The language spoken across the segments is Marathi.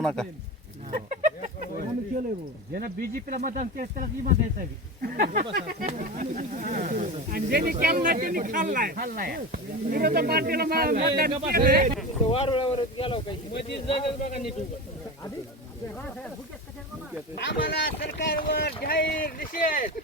नका. ज्याला बीजेपीला मतदान केलं त्याला की मत द्यायचं आणि ज्यांनी केलं नाही त्यांनी खाल्लाय. खाल्लाय. विरोधी पार्टीला म- मतदान केलंय. आम्हाला सरकारवर जाहीर निषेध.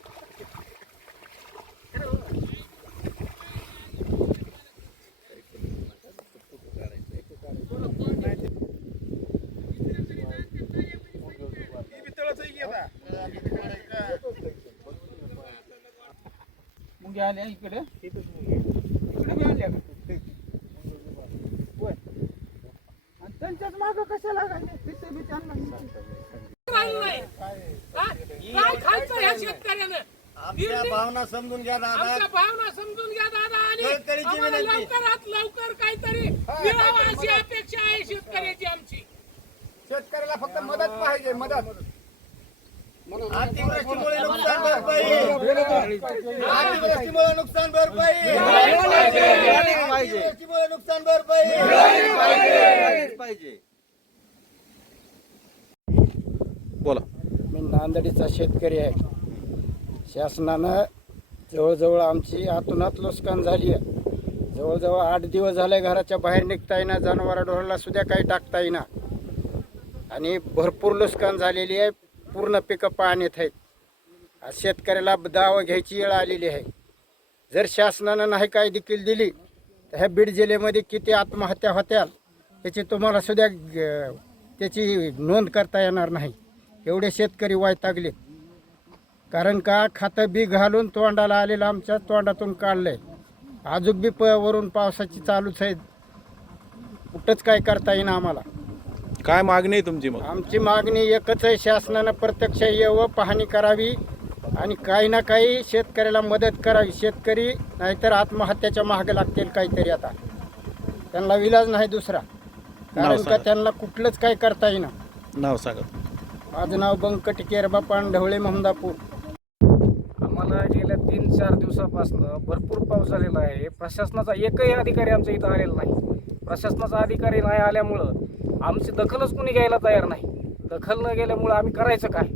मुंगे आल्या इकडे? इकडे बी आल्या? होय. आणि त्यांच्याच माग कशाला लागले? तिथे बी त्यांना काय खायचं ह्या शेतकऱ्यानं? आमच्या भावना समजून घ्या दादा. भावना समजून घ्या दादा आणि आम्हाला. लवकरात लवकर काहीतरी मिळावं अशी अपेक्षा आहे शेतकऱ्याची आमची. शेतकऱ्याला फक्त मदत पाहिजे मदत. अतिवृष्टीमुळे नुकसान भरपाई. अतिवृष्टीमुळे नुकसान भरपाई. अतिवृष्टीमुळे नुकसान भरपाई. बोला. मी नांदडीचा शेतकरी आहे. शासनानं जवळजवळ आमची आतुनात नुकसान झाली आहे. जवळजवळ आठ दिवस झाले घराच्या बाहेर निघता येईना जनावरा डोळला सुद्धा काही टाकता येईना. आणि भरपूर नुकसान झालेली आहे. पूर्ण पिकं पाण्यात आहेत. आज शेतकऱ्याला दावा घ्यायची वेळ आलेली आहे. जर शासनानं नाही काय देखील दिली तर ह्या बीड जिल्ह्यामध्ये किती आत्महत्या होत्या त्याची तुम्हाला सुद्धा त्याची नोंद करता येणार नाही. एवढे शेतकरी वायतागले कारण का? खातं बी घालून तोंडाला आलेलं आमच्या तोंडातून काढलंय. अजून बी प वरून पावसाची चालूच आहे कुठंच काय करता येईना आम्हाला. काय मागणी आहे तुमची मग? आमची मागणी एकच आहे शासनानं प्रत्यक्ष यावं पाहणी करावी आणि काही ना काही शेतकऱ्याला मदत करावी. शेतकरी नाहीतर आत्महत्याच्या मागे लागतील काहीतरी आता. त्यांना विलाज नाही दुसरा. कारण का सांगा. त्यांना कुठलंच काय करता येईना. नाव सांगा. माझं नाव बंकट केरबा पांढवळे महमदापूर आम्हाला गेल्या तीन चार दिवसापासून भरपूर पाऊस झालेला आहे. प्रशासनाचा एकही अधिकारी आमच्या इथं आलेला नाही. प्रशासनाचा अधिकारी नाही आल्यामुळं आमची दखलच कुणी घ्यायला तयार नाही. दखल न गेल्यामुळं आम्ही करायचं काय?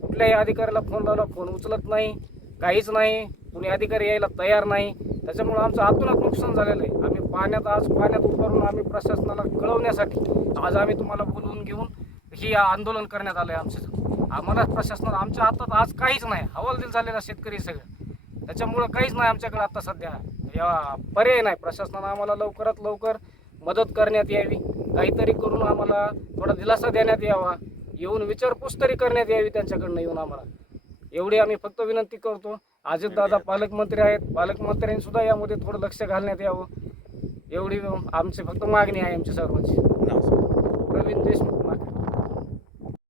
कुठल्याही अधिकाऱ्याला फोन लावला फोन उचलत नाही काहीच नाही कुणी अधिकारी यायला तयार नाही. त्याच्यामुळं आमचं आतूनच नुकसान झालेलं आहे. आम्ही पाण्यात आज पाण्यात उभारून आम्ही प्रशासनाला कळवण्यासाठी आज आम्ही तुम्हाला बोलवून घेऊन ही आंदोलन करण्यात आलं आहे आमचं. आम्हाला प्रशासनाला आमच्या हातात आज काहीच नाही. हवालदिल झालेला शेतकरी सगळं. त्याच्यामुळं काहीच नाही आमच्याकडे आता सध्या. या पर्याय नाही. प्रशासनानं आम्हाला लवकरात लवकर मदत करण्यात यावी. काहीतरी करून आम्हाला थोडा दिलासा देण्यात यावा. येऊन विचारपूस तरी करण्यात यावी त्यांच्याकडनं येऊन आम्हाला. एवढी आम्ही फक्त विनंती करतो. अजित दादा पालकमंत्री आहेत. पालकमंत्र्यांनी सुद्धा यामध्ये थोडं लक्ष घालण्यात यावं. एवढी आमची फक्त मागणी आहे आमची सर्वांची. प्रवीण देशमुख.